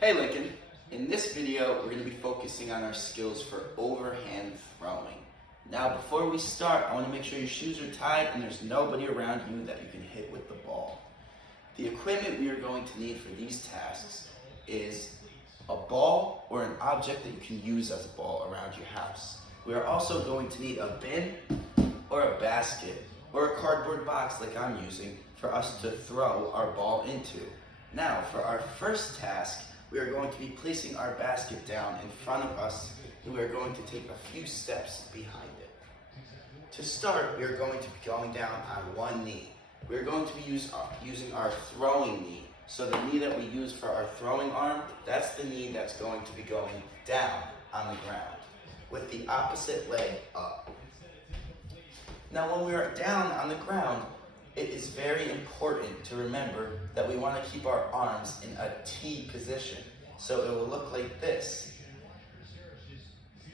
Hey Lincoln, in this video we're going to be focusing on our skills for overhand throwing. Now before we start, I want to make sure your shoes are tied and there's nobody around you that you can hit with the ball. The equipment we are going to need for these tasks is a ball or an object that you can use as a ball around your house. We are also going to need a bin or a basket or a cardboard box like I'm using for us to throw our ball into. Now for our first task, we are going to be placing our basket down in front of us and we are going to take a few steps behind it. To start, we are going to be going down on one knee. We are going to be using our throwing knee. So the knee that we use for our throwing arm, that's the knee that's going to be going down on the ground with the opposite leg up. Now when we are down on the ground, it is very important to remember that we want to keep our arms in a T position. So it will look like this.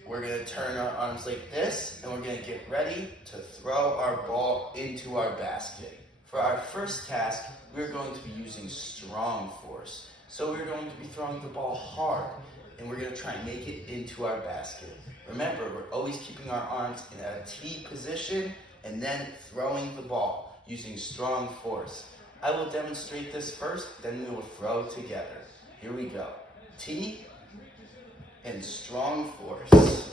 We're going to turn our arms like this, and we're going to get ready to throw our ball into our basket. For our first task, we're going to be using strong force. So we're going to be throwing the ball hard, and we're going to try and make it into our basket. Remember, we're always keeping our arms in a T position, and then throwing the ball using strong force. I will demonstrate this first, then we will throw together. Here we go. T and strong force.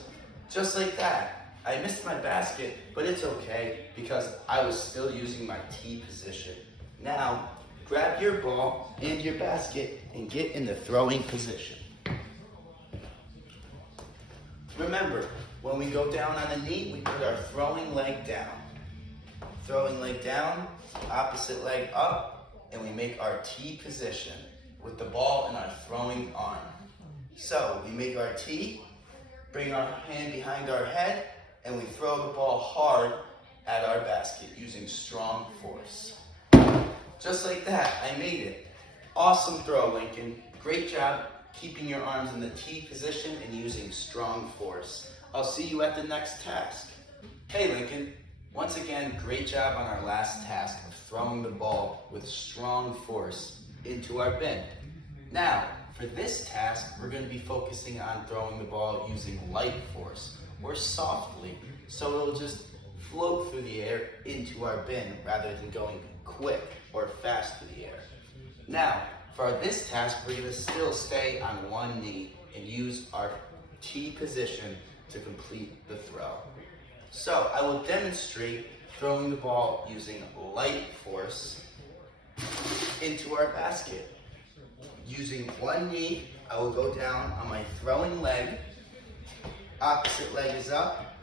Just like that. I missed my basket, but it's okay because I was still using my T position. Now, grab your ball and your basket and get in the throwing position. Remember, when we go down on the knee, we put our throwing leg down. Throwing leg down, opposite leg up, and we make our T position with the ball in our throwing arm. So we make our T, bring our hand behind our head, and we throw the ball hard at our basket using strong force. Just like that, I made it. Awesome throw, Lincoln. Great job keeping your arms in the T position and using strong force. I'll see you at the next task. Hey Lincoln. Once again, great job on our last task of throwing the ball with strong force into our bin. Now, for this task, we're going to be focusing on throwing the ball using light force, or softly, so it will just float through the air into our bin rather than going quick or fast through the air. Now, for this task, we're going to still stay on one knee and use our T position to complete the throw. So I will demonstrate throwing the ball using light force into our basket. Using one knee, I will go down on my throwing leg. Opposite leg is up.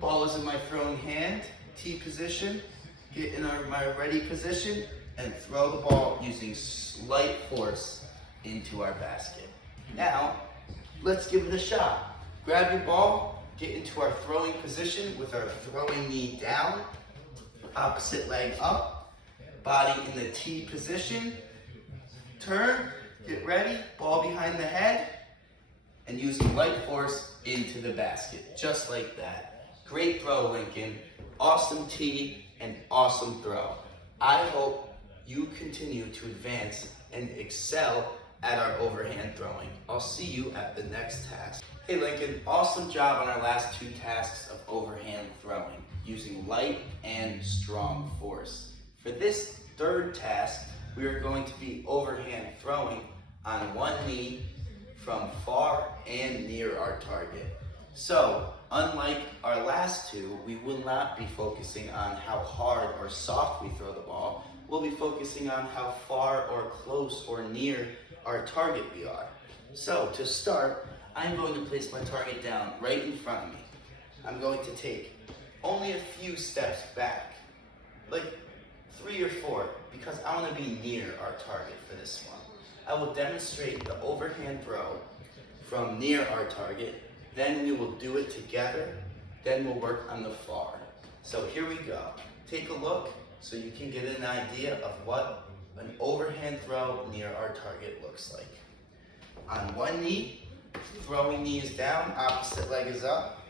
Ball is in my throwing hand, T position. Get in my ready position and throw the ball using light force into our basket. Now, let's give it a shot. Grab your ball. Get into our throwing position with our throwing knee down, opposite leg up, body in the T position, turn, get ready, ball behind the head, and using light force into the basket, just like that. Great throw, Lincoln. Awesome T and awesome throw. I hope you continue to advance and excel at our overhand throwing. I'll see you at the next task. Hey Lincoln, awesome job on our last two tasks of overhand throwing, using light and strong force. For this third task, we are going to be overhand throwing on one knee from far and near our target. So, unlike our last two, we will not be focusing on how hard or soft we throw the ball. We'll be focusing on how far or close or near our target we are. So, to start, I'm going to place my target down right in front of me. I'm going to take only a few steps back, like 3 or 4, because I want to be near our target for this one. I will demonstrate the overhand throw from near our target, then we will do it together, then we'll work on the far. So here we go. Take a look so you can get an idea of what an overhand throw near our target looks like. On one knee, throwing knee is down, opposite leg is up.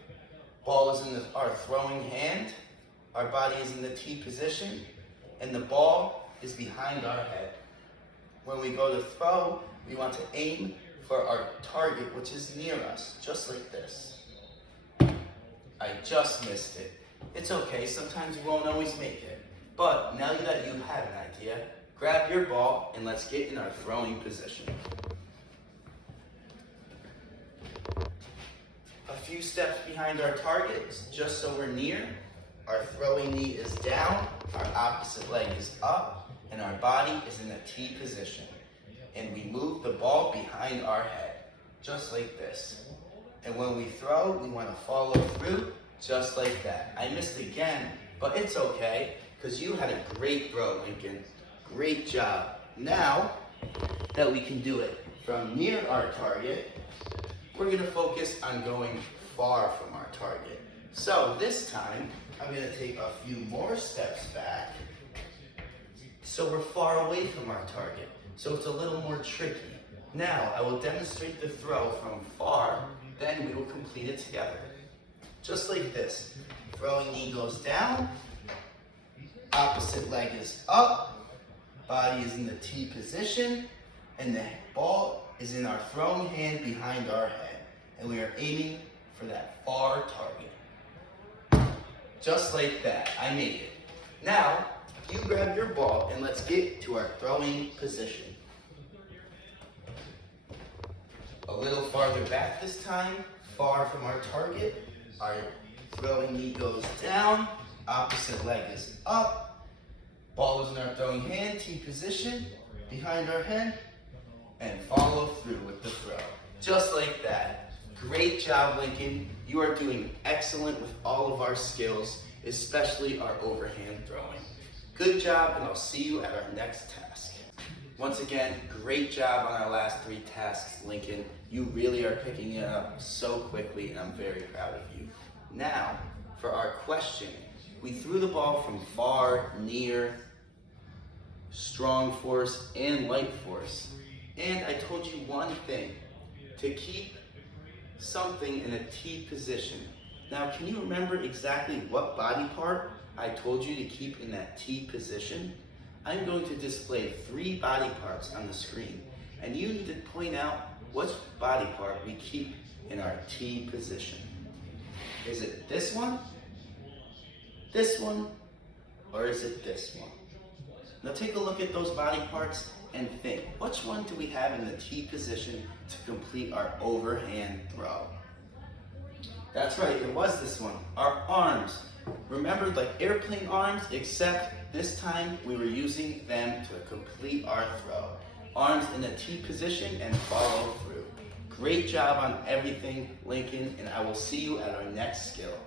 Ball is in our throwing hand. Our body is in the T position, and the ball is behind our head. When we go to throw, we want to aim for our target, which is near us, just like this. I just missed it. It's okay, sometimes you won't always make it. But now that you have an idea, grab your ball and let's get in our throwing position. A few steps behind our target, just so we're near. Our throwing knee is down, our opposite leg is up, and our body is in a T position. And we move the ball behind our head, just like this. And when we throw, we want to follow through, just like that. I missed again, but it's okay, because you had a great throw, Lincoln. Great job. Now that we can do it from near our target, we're going to focus on going far from our target. So this time, I'm going to take a few more steps back, so we're far away from our target. So it's a little more tricky. Now, I will demonstrate the throw from far, then we will complete it together. Just like this. Throwing knee goes down, opposite leg is up, body is in the T position, and the ball is in our throwing hand behind our head. And we are aiming for that far target. Just like that. I made it. Now, you grab your ball and let's get to our throwing position. A little farther back this time, far from our target. Our throwing knee goes down, opposite leg is up, ball is in our throwing hand, T position, behind our head, and follow through with the throw. Just like that. Great job, Lincoln. You are doing excellent with all of our skills, especially our overhand throwing. Good job, and I'll see you at our next task. Once again, great job on our last 3 tasks, Lincoln. You really are picking it up so quickly, and I'm very proud of you. Now, for our question, we threw the ball from far, near, strong force, and light force. And I told you one thing, to keep something in a T position. Now, can you remember exactly what body part I told you to keep in that T position? I'm going to display 3 body parts on the screen, and you need to point out which body part we keep in our T position. Is it this one, or is it this one? Now take a look at those body parts and think, which one do we have in the T position to complete our overhand throw? That's right, it was this one, our arms. Remember, like airplane arms, except this time we were using them to complete our throw. Arms in a T position and follow through. Great job on everything, Lincoln, and I will see you at our next skill.